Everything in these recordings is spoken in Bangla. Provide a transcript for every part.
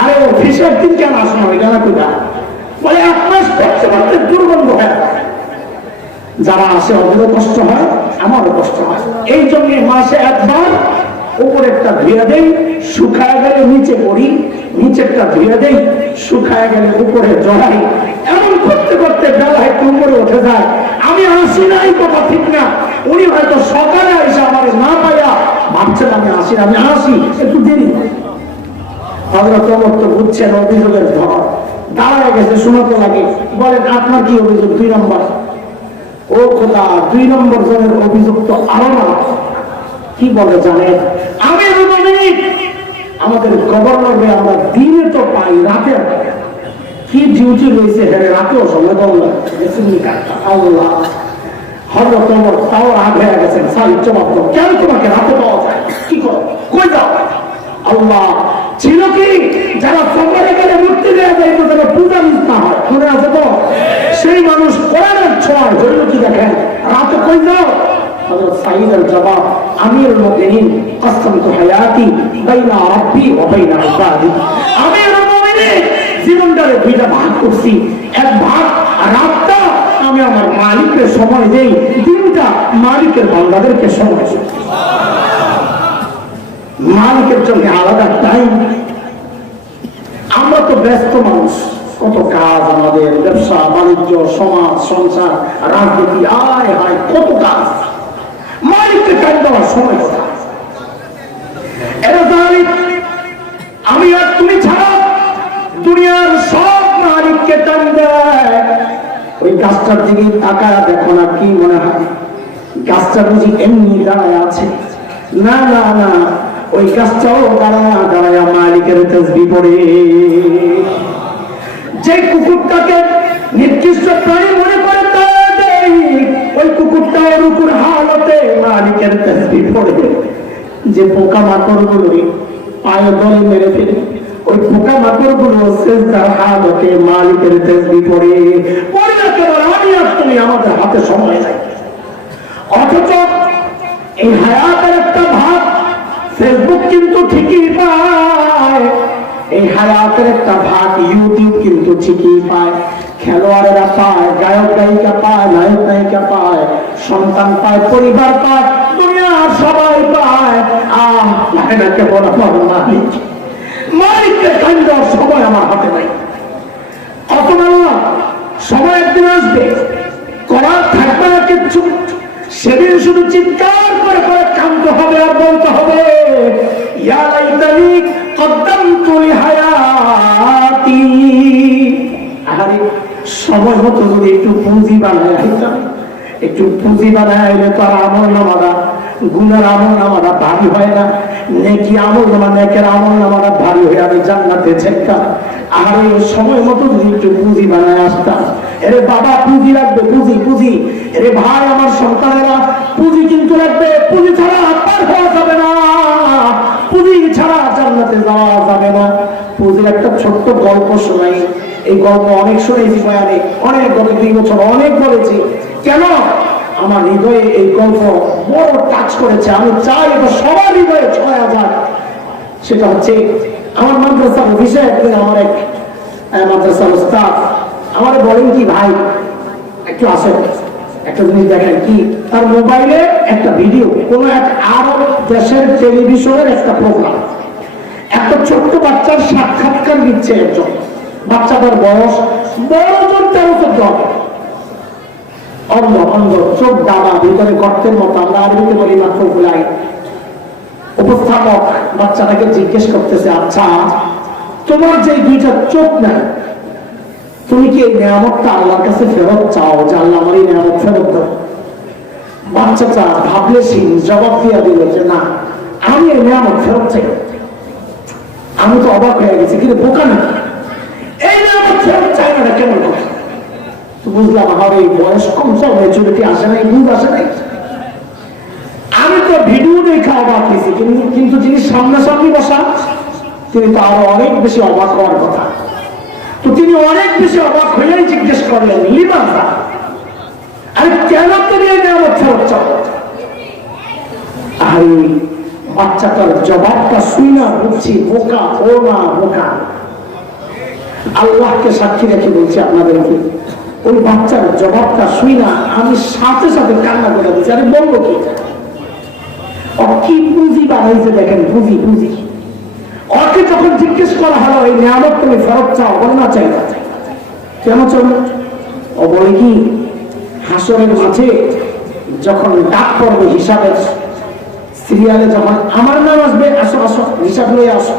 আরে অফিসের দিন কেন আসো না? ওইটা কোথা বলে এক মাস করতে দুর্গন্ধ হয়। যারা আসে ওদেরও কষ্ট হয় আমারও কষ্ট হয়। এই জন্য মাসে একবার উপরেরটা ধুয়ে দেই শুকায় গেলে নিচে পড়ি নিচেরটা ধুয়ে দেই শুকায় গেলে উপরে জড়াই। এমন করতে করতে বেলা একটু উপরে উঠে যায়। আমি আসি নাই কথা ঠিক না। উনি হয়তো সকালে এসে আমার না পাইয়া ভাবছেন আমি আসি না, আমি আসি একটু দেরি। তো বুঝছেন অভিযোগের ধর দাঁড়ায় গেছে, শোনাতে লাগে। বলেন, আপনার কি অভিযোগ? দুই নম্বর। ও খোদা, দুই নম্বর জনের অভিযোগ তো আরও না। কি বলে জানেন? আমি আমাদের গভর্নরে আমরা দিনে তো পাই, রাতে কি ডিউটি রয়েছে হ্যাঁ রাতেও সময় তাও রাগ হয়ে গেছেন। সারি জবাব কেন তোমাকে রাতে পাওয়া যায়? কি করো? কই যাও? আল্লাহ ছিল কি? যারা সকালে গেলে মূর্তি দেওয়া যায় তো তারা পূজা না মনে আছে তো? সেই মানুষ কোরআনের ছোঁয়ায় হইল কি দেখেন। রাতে কই যাও? দুইটা ভাগ করছি। এক ভাগ রাতটা আমি আমার মালিকের সময় দেই দিনটা মালিকের বান্দাদেরকে সময় দেই মালিকের জন্য আলাদা টাইম আমরা তো ব্যস্ত মানুষ। কত কাজ আমাদের, ব্যবসা, বাণিজ্য, সমাজ, সংসার, রাজনীতি, আয় হায়, কত কাজ। মালিককে টাইম দেওয়ার সময় আমি আর তুমি ছাড়া দুনিয়ার সব মালিককে টাইম দেয়। ওই গাছটার দিকে তাকায় দেখো না কি মনে হয়। গাছটা বুঝি এমনি দাঁড়ায় আছে। না না না ওই গাছটাও দাঁড়ায় দাঁড়ায় মালিকের তসবি পড়ে। যে কুকুরটাকে নির্দিষ্ট প্রাণী মনে করে ওই কুকুরটা ওর উপর হালতে মালিকের তসবি পড়ে। যে পোকা মাকড়গুলো পায়ে দলে মেরে ফেলে, ওই পোকা মাকড়গুলো শেষদার হালতে মালিকের তসবি পড়ে। পড়ে একেবারে আমি আর তুমি আমাদের হাতে সময় নাই। অথচ এই হায়াতের একটা ফেসবুক কিন্তু ঠিকই পায়। এই হায়াতের একটা ভাগ ইউটিউব কিন্তু ঠিকই পায়। খেলোয়াড়েরা পায়, গায়ক গায়িকা পায়, নায়ক নায়িকা পায়, সন্তান পায়, পরিবার পায়, দুনিয়ার সবাই পায়। আহ লাগে না, কেবল আমার মালিক। মালিককে টাইম দেওয়ার সময় আমার হাতে নাই। না সময় একদিন আসবে, করার থাকবে না কিচ্ছু। সেদিন শুধু চিৎকার করে করে কান্ত হবে আর বলতে হবে সময় মতো যদি একটু পুঁজি বানায় একটু পুঁজি বানায় তো আর আমল নামারা গুণের আমল নামারা ভারী হয় না। নেকি আমল নামা, নেকের আমল নামারা ভারী হয়ে আমি জান্নাতে ছেক্কা আর এই সময় মতো যদি একটু পুঁজি বানায় আসতাম এরে বাবা পুঁজি রাখবে পুঁজি পুঁজি। এরে ভাই আমার সন্তানেরা পুঁজি কিন্তু রাখবে পুঁজি ছাড়া আপনার হওয়া যাবে না। পুঁজি ছাড়া জান্নাতে যাওয়া যাবে না। পুঁজির একটা ছোট্ট গল্প শোনাই। এই গল্প অনেক শুনেছি বয়ানে অনেক গত দুই বছর অনেক বলেছি। কেন? আমার হৃদয়ে এই গল্প বড় টাচ করেছে। আমি চাই এটা সবার হৃদয়ে ছয়া যায় সেটা হচ্ছে আমার মাদ্রাসার অফিসে একদিন আমার এক আহ, মাদ্রাসার স্টাফ আমার বলেন কি, ভাই, একটু আসেন। একটা জিনিস দেখেন কি? তার মোবাইলে একটা ভিডিও, কোন এক আরব দেশের টেলিভিশনের একটা প্রোগ্রাম একটা ছোট্ট বাচ্চার সাক্ষাৎকার দিচ্ছে একজন। বাচ্চাটার বয়স বড় জন তেরো চোদ্দ অন্ধ অন্ধ, চোখ দাবা ভিতরে গর্তের মতো, আমরা আরবিতে বলি মাত্র ফুলাই উপস্থাপক বাচ্চাটাকে জিজ্ঞেস করতেছে আচ্ছা তোমার যে দুইটা চোখ নাই তুমি কি এই নিয়ামতটা আল্লাহর কাছে ফেরত চাও যে আল্লাহ আমার এই নিয়ামত ফেরত দাও? বাচ্চাটা ভাবলে সিং জবাব দিয়া দিল যে না, আমি এই নিয়ামত ফেরত চাই। আমি তো অবাক হয়ে গেছি কিন্তু বোকা নাকি? এই নিয়ামত ফেরত চাই না কেমন কথা বুঝলাম, আমার এই বয়স সব মেচুরিটি আসে নাই বুঝ আসে নাই। আমি তো ভিডিও দেখে অবাক হয়েছি কিন্তু যিনি সামনাসামনি বসা, তিনি তো আরও অনেক বেশি অবাক হওয়ার কথা। তো তিনি অনেক বেশি অবাক হয়েই জিজ্ঞেস করলেন লিমাজা আরে কেন তুমি এই নিয়ামত ফেরত চাও আরে বাচ্চাটার জবাবটা শুই না বুঝছি, বোকা ও না বোকা। আল্লাহকে সাক্ষী রেখে বলছি আপনাদেরকে ওই বাচ্চার জবাবটা শুই না আমি সাথে সাথে কান্না করে দিচ্ছি, আরে বলব কি? কি পুঁজি বানাইছে দেখেন, পুঁজি পুঁজি। ওকে যখন জিজ্ঞেস করা হলো, এই নিয়ামত তুমি ফেরত চাও বলে না চাই না? কেন চলো ও বলে কি, হাসরের মাঝে যখন ডাক পড়বে হিসাবের সিরিয়ালে যখন আমার নাম আসবে, আসো আসো, হিসাব লয়ে আসো।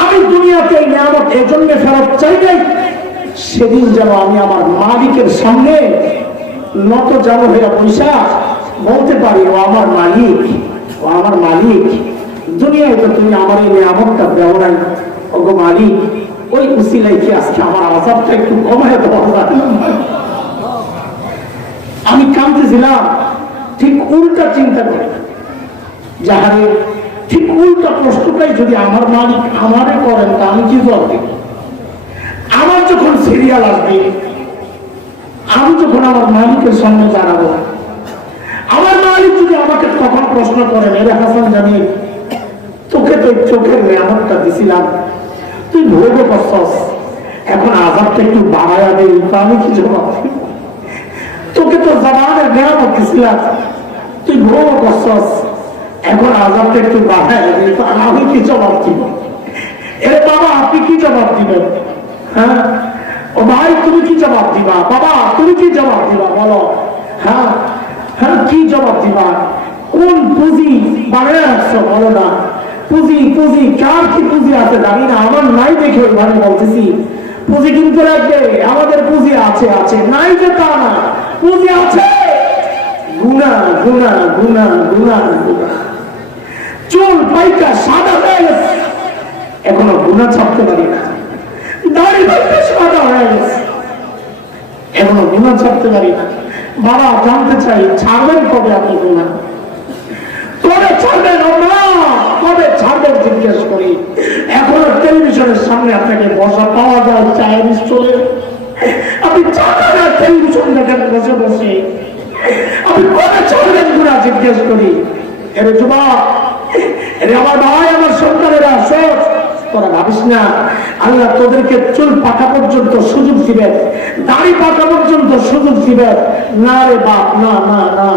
আমি দুনিয়াতে এই নিয়ামত এই জন্য ফেরত চাই নাই, সেদিন যেন আমি আমার মালিকের সামনে নত যাব হইয়া পয়সা বলতে পারি, ও আমার মালিক, ও আমার মালিক। দুনিয়ায় তো তুমি আমার এই নিয়ামতটা দেও নাই। ও গো মালিক, ওই উসিলাই কি আজকে আমার আজাবটা একটু কমায় দেওয়া আমি কাঁদতেছিলাম, ঠিক উল্টা চিন্তা করে। যাহারে ঠিক উল্টা প্রশ্নটাই যদি আমার মালিক আমারে করেন, তা আমি কি জবাব দেব? আমার যখন সিরিয়াল আসবে, আমি যখন আমার মালিকের সামনে দাঁড়াবো, আমার মালিক যদি আমাকে তখন প্রশ্ন করেন, এর হাসান জানি তোকে তো চোখের নিয়ামতটা দিছিলাম। তুই ভোগে করছস। এখন আজাবটা একটু বাড়াইয়া দেই তা আমি কি জবাব তোকে তো জবানের দিছিলাম। তুই এখন একটু বাড়ায় তা আমি কি জবাব দিব? এরে বাবা, আপনি কি জবাব দিবেন? হ্যাঁ? ও ভাই, তুমি কি জবাব দিবা? বাবা, তুমি কি জবাব দিবা, বলো। হ্যাঁ? হ্যাঁ কি জবাব দিবা? কোন পুঁজি বানিয়ে রাখছো, বলো না। পুঁজি পুঁজি কার কি পুঁজি আছে জানি না, আমার নাই দেখে ওইভাবে বলতেছি। পুঁজি কিনতে রাখবে আমাদের পুঁজি আছে আছে। নাই যে তা না, পুঁজি আছে। গুনা গুনা গুনা গুনা গুনা চুল, পাইকা, সাদা হয়ে গেছে এখনও গুনা ছাপতে পারি না। দাড়ি, পাইকা, সাদা হয়ে গেছে এখনও গুনা ছাপতে পারি না। বাবা, জানতে চাই, ছাড়বেন কবে আপনি গুনা জিজ্ঞেস করি। এর যুবক, এর আমার ভাই, আমার সন্তানেরা সব তোরা ভাবিস না, আল্লাহ তোদেরকে চুল পাকা পর্যন্ত সুযোগ দিবেন, দাড়ি পাকা পর্যন্ত সুযোগ দিবেন। না রে বাপ, না না না।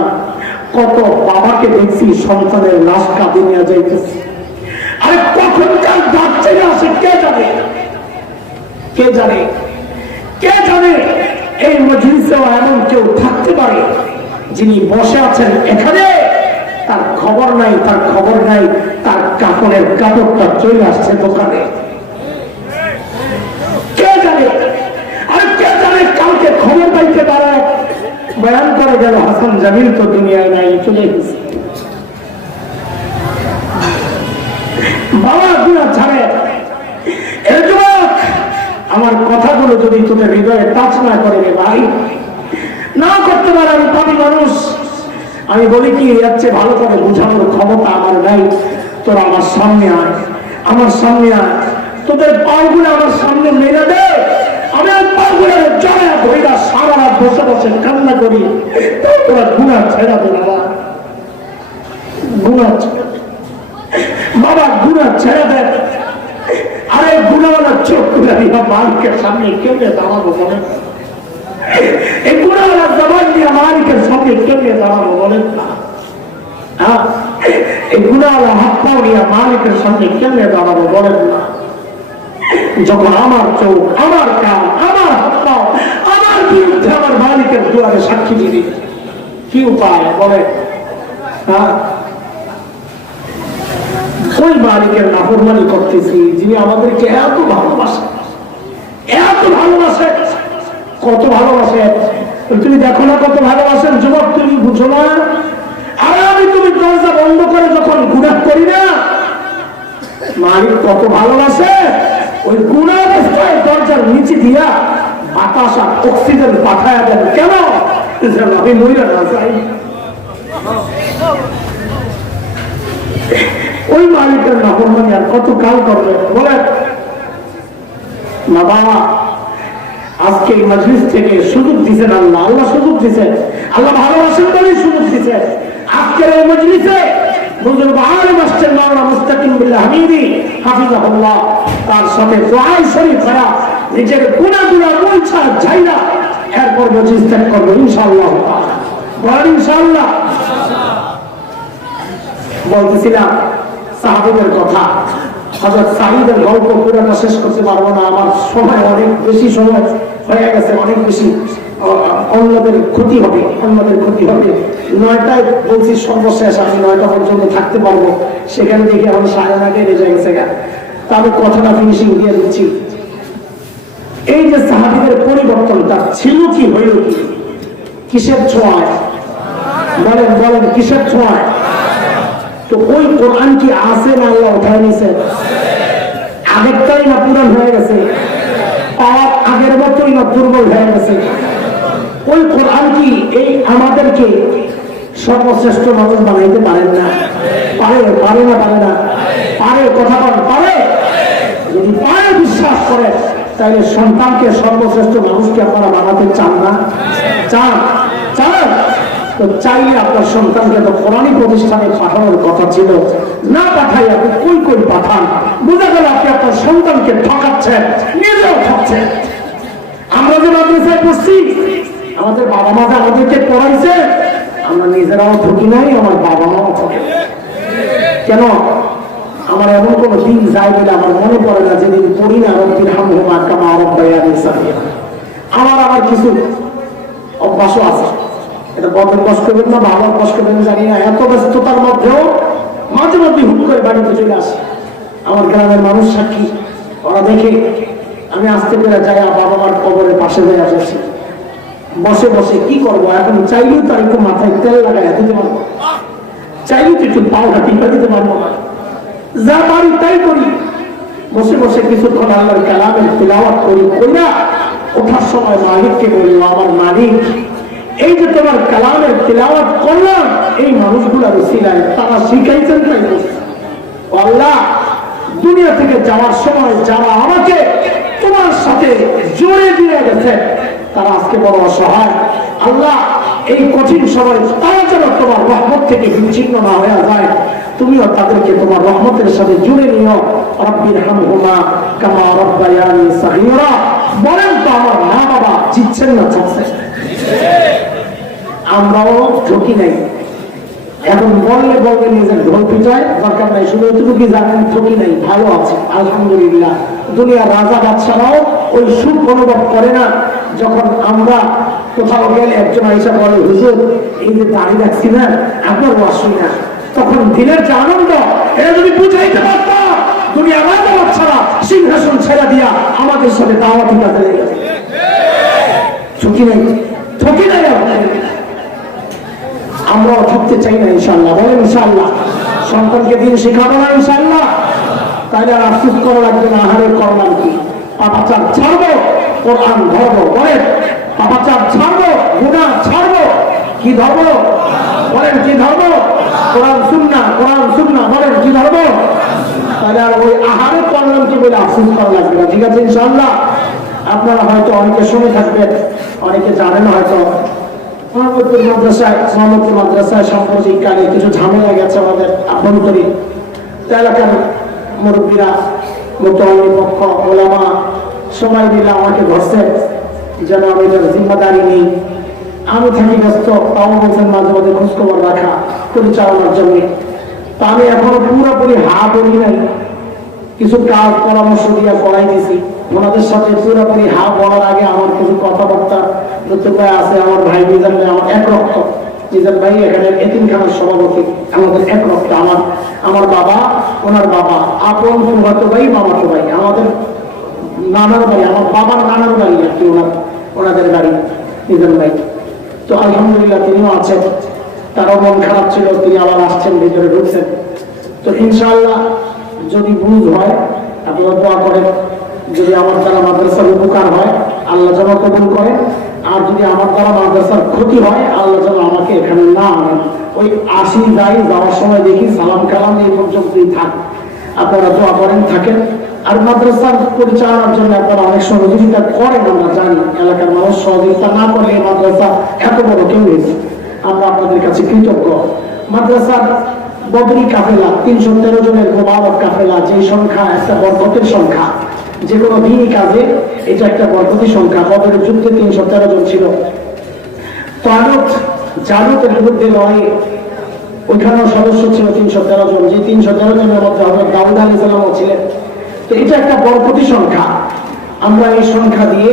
কত বাবাকে দেখছি সন্তানের লাশ কাঁদে নিয়ে যাইতেছে। আরে কখনকার যাচ্ছে না সে কে জানে? কে জানে? কে জানে এই মজলিসেও এমন কেউ থাকতে পারে যিনি বসে আছেন এখানে? তার খবর নাই, তার খবর নাই, তার কাপড়ের কাপড়টা চলে আসছে দোকানে। কে জানে? আর কে জানে কালকে খবর পাইতে পারে? বয়ান করে গেল হাসান জামিল তো দুনিয়ায় নাই, চলে গেছে। বাবা গুণা ছাড়ে। আমার কথাগুলো যদি তোদের হৃদয়ে টাচ না করে রে ভাই, না করতে পারে আমি পাবি মানুষ। আমি বলি কি যাচ্ছে ভালো করে বোঝানোর ক্ষমতা আমার নাই। তোরা আমার সামনে আয়, আমার সামনে আয়। তোদের পাগুলো আমার সামনে মেরে দে। আমি পাগুলো জয়া ধইরা সারা রাত বসে বসে করি। তাই গুণা ছেড়া দে বাবা। গুণা বাবা, গুণা ছেড়ে দেন আরে গুণাওয়ালা চোখ খুলে দিয়া মালিকের সামনে কেমনে দাঁড়াবো বলেন এই গুণাওয়ালা জবান দিয়ে মালিকের সামনে কেমনে দাঁড়াবো বলেন না হ্যাঁ এই গুণাওয়ালা হাত পাও নিয়ে মালিকের সামনে কেমনে দাঁড়াবো বলেন না যখন আমার চোখ, আমার কান আমার হাত পাও আমার বিরুদ্ধে আমার মালিকের সাক্ষী দিবি কি উপায়? বলে ওই মালিকের নাফরমানি করতেছি, যিনি আমাদেরকে এত ভালোবাসে এত ভালোবাসে, কত ভালোবাসে। তুমি দেখো না কত ভালোবাসেন, যুবক, তুমি বুঝো না। আরে আমি তুমি দরজা বন্ধ করে যখন গুণা করি না, মালিক কত ভালোবাসে, ওই গুণা দরজার নিচে দিয়া বাতাস আর অক্সিজেন পাঠায় দেন। কেন? আমি মহিলা না যাই ওই মালিকের নাফরমানি আর কত কাল করবে? বলে বাবা, আজকে এই মজলিস থেকে সুযোগ দিছেন আল্লাহ আল্লাহ সুযোগ দিছেন আল্লাহ ভালোবাসেন বলেই সুযোগ দিছেন আজকের এই মজলিসে বুজুর্গ আলিম আসছেন মাওলানা মুস্তাকিম বিল্লাহ হামিদি, হাফিজাহুল্লাহ, তার সাথে দোয়াই শরীফ করা নিজের গুণাগুলা মূলছা ঝাইরা এরপর বলছি ইস্তেক করব, ইনশাআল্লাহ। বলেন, ইনশাআল্লাহ। বলতেছিলাম, সাহাবিদের কথা। হজরত সাহিদের গল্প পুরোটা শেষ করতে পারব না, আমার সময় অনেক বেশি সময় হয়ে গেছে, অনেক বেশি অন্যদের ক্ষতি হবে, অন্যদের ক্ষতি হবে। নয়টায় বলছি সর্বশেষ, আমি নয়টা পর্যন্ত থাকতে পারব। সেখানে দেখি আমার সাড়ে নয়টায় বেজে গেছে গা। তা আমি কথাটা ফিনিশিং দিয়ে দিচ্ছি। এই যে সাহাবিদের পরিবর্তনটা ছিল কি, হইল কি? কিসের ছোঁয়ায়? বলেন বলেন, কিসের ছোঁয়ায়? তো ওই কোরআন কি আছে না আল্লাহ উঠায় নিছে? আগেরটাই না পুরান হয়ে গেছে? আর আগের মতোই না দুর্বল হয়ে গেছে? ওই কোরআন কি এই আমাদেরকে সর্বশ্রেষ্ঠ মানুষ বানাইতে পারেন না? পারে পারে না পারে না? পারে, কথা বলেন, পারে? যদি পারে, বিশ্বাস করে তাহলে সন্তানকে সর্বশ্রেষ্ঠ মানুষকে আপনারা বানাতে চান না? চান? চান? তো চাইলে আপনার সন্তানকে তো কোরআনী প্রতিষ্ঠানে পাঠানোর কথা ছিল। না পাঠাই আপনি কই কই পাঠান। বোঝা গেল আপনি আপনার সন্তানকে ঠকাচ্ছেন, নিজেও ঠকছেন। আমরা যে মাদ্রাসায় পড়ছি, আমাদের বাবা মা আমাদেরকে পড়াইছে, আমরা নিজেরাও ঠকি নাই, আমার বাবা মাও ঠকে কেন? আমার এমন কোন দিন যায় বলে আমার মনে পড়ে না, যেদিন পড়ি না রব্বির হাম হুমা রব্বায়ানি সাগীরা। আমার আবার কিছু অভ্যাসও আছে। এটা বড় কষ্ট করবেন না, ভালো কষ্ট করবেন জানি না। এত ব্যস্ততার মধ্যেও মাঝে মাঝে হুট করে বাড়িতে চলে আসে। আমার গ্রামের মানুষ সাক্ষী। ওরা দেখে আমি আসতে পেরে যাই বাবা মার কবরের পাশে যাই বসে। বসে বসে কি করব? এখন চাইলেও তো একটু মাথায় তেল লাগাই দিতে পারব চাইলেও একটু পাওটা টিপা দিতে পারব না। যা পারি তাই করি। বসে বসে কিছুক্ষণ আল্লাহর কালামের তিলাওয়াত করি, কইরা ওঠার সময় মালিককে বলি আমার মালিক, এই যে তোমার কালামের তিলাওয়াত করলাম, এই মানুষগুলার উসিলায় তারা শিখাইছেন তাই আল্লাহ, দুনিয়া থেকে যাওয়ার সময় যারা আমাকে তোমার সাথে জড়িয়ে দিয়ে গেছে, তারা আজকে বড় অসহায়। আল্লাহ, এই কঠিন সময় তারা যেন তোমার রহমত থেকে বিচ্ছিন্ন না হয়ে যায়। তুমিও তাদেরকে তোমার রহমতের সাথে জুড়ে নিও। রব্বির হামহুমা কামা রব্বায়ানি সাগীরা। বলেন তো আমার মা বাবা জিতছেন না চলছে আমরাও ঝুঁকি নাই। এখন বললে বলবে নিজের ঢোল পিটায় দরকার নাই শুধু এতটুকু জানেন ঠকি নাই, ভালো আছে, আলহামদুলিল্লাহ। দুনিয়ার রাজা বাদশারাও ওই সুখ অনুভব করে না। যখন আমরা কোথাও গেলে একজন আইসা বলে, হুজুর, এই যে দাঁড়িয়ে রাখছি না আপনার আসুই না। তখন দিনের যে আনন্দ এটা যদি বুঝাইতে পারতাম দুনিয়ার রাজা বাদশারা সিংহাসন ছেড়ে দিয়া আমাদের সাথে দাওয়াতি কাজে লেগে গেছে। নাই ঠকি নাই আমরাও থাকতে চাই না ইনশাল্লাহ বলেন ইনশাল্লাহ সন্তানকে দিন শিখাবো না ইনশাল্লাহ তাহলে আর আফসুস করা লাগবে না আহারে করলাম কি? পাপাচার ছাড়বো ধরবো, বলেন। পাপাচার ছাড়বো গুণা ছাড়বো, কি ধরবো? বলেন, কি ধরবো? কোরআন শুননা কোরআন শুননা বলেন, কি ধরবো তাহলে আর ওই বলে করা লাগবে না, ঠিক আছে ইনশাল্লাহ আপনারা হয়তো অনেকে শুনে থাকবেন, অনেকে জানেন হয়তো। মাদ্রাসায় মাদ্রাসায় কিছু ঝামেলা গেছে আমাদের আভ্যন্তরীণ। এলাকার মুরব্বীরা মোতালি পক্ষ, ওলামা, সবাই মিলে আমাকে ধরছে যেন আমি এটার জিম্মাদারি নিই। আমি থাকি ব্যস্ত তাও মাঝে মাঝে খোঁজখবর রাখা, পরিচালনার জন্য। তা আমি এখনও পুরোপুরি হা বলি নাই। কিছু কাজ, পরামর্শ দিয়ে করাই দিয়েছি ওনাদের সাথে পুরোপুরি হা বলার আগে আমার কিছু কথাবার্তা নতুন ভাই আছে। আমার ভাই মিজান ভাই আমার এক রক্ত। মিজান ভাই এখানে এতিমখানার সভাপতি। আমাদের এক রক্ত। আমার আমার বাবা, ওনার বাবা। আপন ফুমাতো ভাই মামাতো ভাই। আমাদের নানার বাড়ি, আমার বাবার নানার বাড়ি আর কি, ওনার, ওনাদের বাড়ি, মিজান ভাই। তো আলহামদুলিল্লাহ তিনিও আছেন। তারও মন খারাপ ছিল, তিনি আবার আসছেন, ভিতরে ঢুকছেন। তো ইনশাআল্লাহ যদি বুঝ হয়, আপনারা দোয়া করেন। যদি আমার দ্বারা মাদ্রাসার উপকার হয়, আল্লাহ যেন কবুল করে। আর যদি আমার দ্বারা মাদ্রাসার ক্ষতি হয়, আল্লাহ যেন আমাকে এখানে না আনেন। ওই আসি যাই যাওয়ার সময় দেখি সালাম কালাম এই পর্যন্তই থাক। আপনারা দোয়া করেন, থাকেন। আর মাদ্রাসার পরিচালনার জন্য আপনারা অনেক সহযোগিতা করেন, আমরা জানি এলাকার মানুষ সহযোগিতা না করলে মাদ্রাসা এত বড় কেউ হয়েছে আমরা আপনাদের কাছে কৃতজ্ঞ। মাদ্রাসার বদরি কাফেলা, তিনশো তেরো জনের মোবারক কাফেলা, যে সংখ্যা একটা বরকতের সংখ্যা, যে কোনো দিনই কাজে এটা একটা বরকতি সংখ্যা। বদরের যুদ্ধে তিনশো তেরো জন ছিল। তারত জালুতের বিরুদ্ধে লড়াই, ওইখানেও সদস্য ছিল তিনশো তেরো জন। যে তিনশো তেরো জনের মধ্যে হজরত দাউদ আলী ছিলেন। এটা একটা বরকতি সংখ্যা। আমরা এই সংখ্যা দিয়ে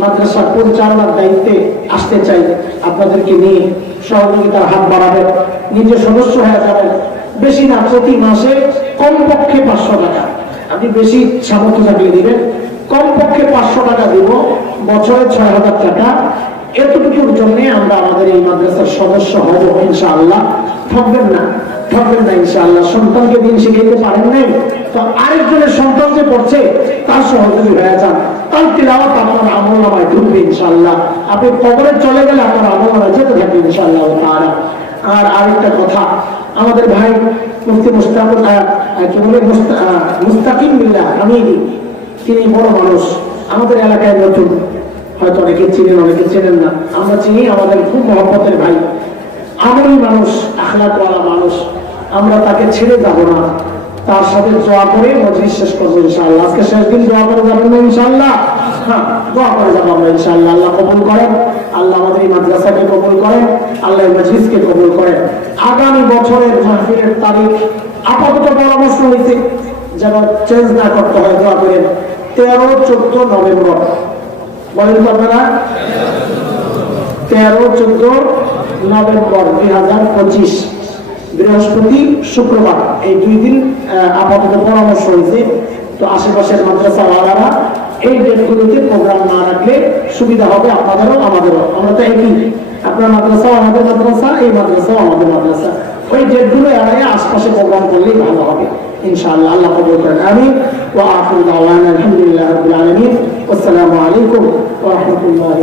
মাদ্রাসা পরিচালনার দায়িত্বে আসতে চাই, আপনাদেরকে নিয়ে সহযোগিতার হাত বাড়াবেন নিজে সদস্য হয়ে যাবেন। বেশি না, প্রতি মাসে কমপক্ষে পাঁচশো টাকা। আপনি বেশি সামর্থ্য থাকলে দিবেন। কমপক্ষে পাঁচশো টাকা দিব, বছরে ছয় হাজার টাকা। এতটুকুর জন্য আমরা আমাদের এই মাদ্রাসার সদস্য হব, ইনশাআল্লাহ। ঠকবেন না থাকবেন না, ইনশাআল্লাহ। সন্তানকে দিন শিখাইতে পারেন নাই? তো আরেকজনের সন্তান যে পড়ছে, তার সহযোগী হয়ে যান। তার তিলাওয়াত আপনার আমল নামায় ঢুকবে ইনশাআল্লাহ। আপনি কবরে চলে গেলে আপনার আমল নামায় যেতে থাকবে ইনশাআল্লাহ তারা আর আরেকটা কথা, আমাদের ভাই মুফতি মুস্তাক কি বলে? মুস্তাকিম বিল্লাহ আমি তিনি বড় মানুষ। আমাদের এলাকায় নতুন। হয়তো অনেকে চিনেন, অনেকে চেনেন না। আমরা চিনি আমাদের খুব মহব্বতের ভাই। আমলি মানুষ, আখলাকওয়ালা মানুষ। আমরা তাকে ছেড়ে যাব না। তার সাথে দোয়া করে মজলিস শেষ করব ইনশাআল্লাহ। আজকে শেষ দিন, দোয়া করে যাবেন না ইনশাআল্লাহ? হ্যাঁ দোয়া করে যাব আমরা ইনশাআল্লাহ। আল্লাহ কবুল করেন। আল্লাহ আমাদের এই মাদ্রাসাকে কবুল করেন। আল্লাহ মজলিসকে কবুল করেন। আগামী বছরের মাহফিলের তারিখ আপাতত পরামর্শ হয়েছে যেন চেঞ্জ না করতে হয়, দোয়া করেন। তেরো, চোদ্দ নভেম্বর। বলেন তো আপনারা? তেরো, চোদ্দ নভেম্বর দুই হাজার পঁচিশ। বৃহস্পতি, শুক্রবার। এই দুই দিন আপাতত পরামর্শ হয়েছে। তো আশেপাশের মাদ্রাসাওয়ালারা এই ডেটগুলোতে প্রোগ্রাম না রাখলে সুবিধা হবে আপনাদেরও, আমাদেরও। আমরা তো একই। আপনার মাদ্রাসাও আমাদের মাদ্রাসা, এই মাদ্রাসাও আমাদের মাদ্রাসা। ওই ডেটগুলো এড়াই আশপাশে প্রোগ্রাম করলেই ভালো হবে। ইনশাআল্লাহ, আল্লাহ কবুল করেন। আমি ও আফুল আলহামদুলিল্লাহ রবিল আলমিন। আসসালামু আলাইকুম ওরহমতুল্লাহ